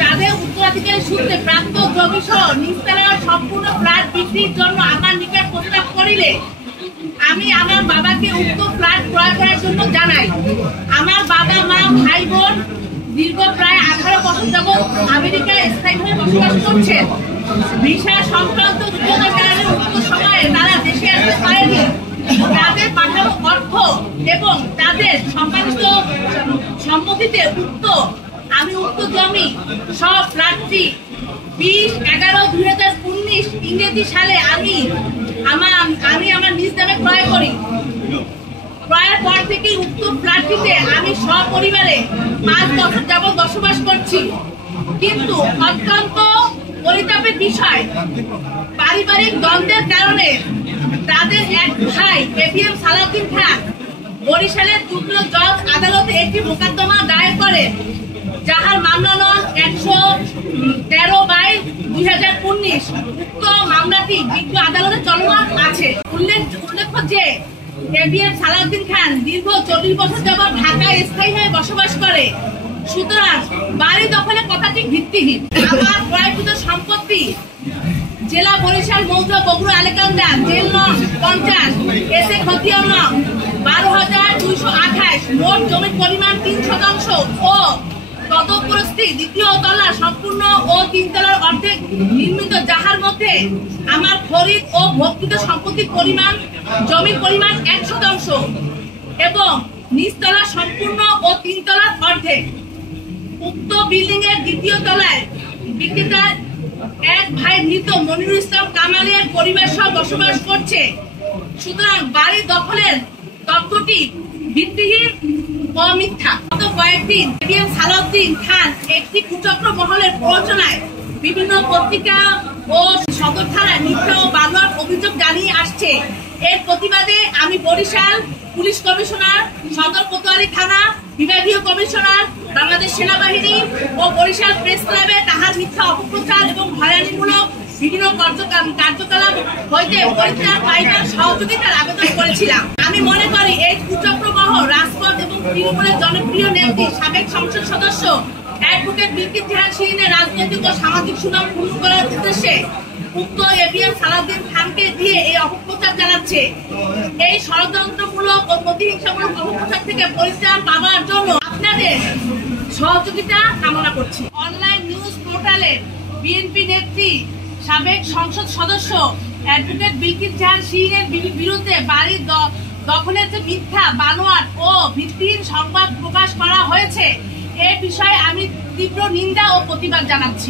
তাদের উত্তরাধিকারী সূত্রে প্রাপ্ত জমি সহ নিস্তালার সম্পূর্ণ ফ্ল্যাট বিক্রির জন্য আমার নিকট প্রস্তাব করিলে আমি আমার বাবাকে উক্ত ফ্ল্যাট ক্রয় করার জন্য জানাই। আমার বাবা মা ভাই বোন দীর্ঘ প্রায় 18 বছর যাবৎ আমেরিকায় স্থায়ীভাবে বসবাস করছেন। ভিসা সংক্রান্ত দুর্যোগের কারণে উক্ত সময়ে তারা দেশে আসতে পারেনি। তাদের পাঠানো অর্থ এবং তাদের সংশ্লিষ্ট সম্মতিতে আমি উক্ত জমি সব ফ্ল্যাটটি 20/11/2019 ইংরেজি সালে আমি আমার নিজ নামে ক্রয় করি। ক্রয়ের পর থেকে উক্ত ফ্ল্যাটটিতে আমি সপরিবারে 5 বছর যাবৎ বসবাস করছি। কিন্তু অত্যন্ত পরিতাপের বিষয়, পারিবারিক দ্বন্দ্বের কারণে তাদের এক ভাই এবিএম সালাউদ্দিন খান বরিশালের যুগ্ম জজ আদালতে একটি মোকদ্দমা দায়ের করে, যাহার মামলা নং 113/2019। উক্ত মামলাটি বিজ্ঞ আদালতে চলমান আছে। উল্লেখ্য যে এবিএম সালাউদ্দিন খান দীর্ঘ 40 বছর যাবৎ ঢাকায় স্থায়ীভাবে বসবাস করে, সুতরাং বাড়ি দখলের কথাটি ভিত্তিহীন। আমার ক্রয়কৃত সম্পত্তি জেলা বরিশাল, মৌজা বগুড়া, আলেকান্দা, জেল নং 50, এসে খতিয়ান নং 12,228, মোট জমির পরিমাণ 3 শতাংশ ও তদুপরি দ্বিতীয় তলা সম্পূর্ণ ও 3 তলার অর্ধেক নির্মিত, যাহার মধ্যে আমার খরিদ ও ভোগকৃত সম্পত্তির পরিমাণ জমির পরিমাণ 1 শতাংশ এবং নিচতলা সম্পূর্ণ ও 3 তলার অর্ধেক। উক্ত বিল্ডিং এর দ্বিতীয় তলায় বিক্রেতার এক ভাই মৃত মনিরুল ইসলাম কামালের পরিবার সহ বসবাস করছে, সুতরাং বাড়ি দখলের তথ্যটি ভিত্তিহীন ও মিথ্যা। গত কয়েকদিন এবিএম সালাউদ্দিন খান একটি কুচক্র মহলের প্ররোচনায় বিভিন্ন পত্রিকা ও সদর থানায় মিথ্যা ও বানোয়াট অভিযোগ জানিয়ে আসছে। এর প্রতিবাদে আমি বরিশাল পুলিশ কমিশনার, সদর কোতোয়ালি থানা, বিভাগীয় কমিশনার, বাংলাদেশ সেনাবাহিনী ও বরিশাল প্রেস ক্লাবে তাহার মিথ্যা অপপ্রচার এবং হয়রানিমূলক বিভিন্ন কার্যকলাপ হইতে পরিত্রাণ পাইবার সহযোগিতার আবেদন করেছিলাম। আমি মনে করি এই কুচক্র মহল রাজপথ এবং তৃণমূলের জনপ্রিয় নেত্রী সাবেক সংসদ সদস্য অ্যাডভোকেট বিলকিস জাহান শিরিনের রাজনৈতিক ও সামাজিক সুনাম পূরণ করার উদ্দেশ্যে উক্ত এবিএম সালাউদ্দিন খানকে দিয়ে এই অপপ্রচার চালাচ্ছে। এই ষড়যন্ত্রমূলক ও প্রতিহিংসামূলক অপপ্রচার থেকে পরিত্রাণ পাওয়ার জন্য আপনাদের সহযোগিতা কামনা করছি। অনলাইন নিউজ পোর্টালে বিএনপি নেত্রী সাবেক সংসদ সদস্য অ্যাডভোকেট বিলকিস জাহান শিরিনের বিরুদ্ধে বাড়ি দখলের যে মিথ্যা, বানোয়াট ও ভিত্তিহীন সংবাদ প্রকাশ করা হয়েছে, এ বিষয়ে আমি তীব্র নিন্দা ও প্রতিবাদ জানাচ্ছি।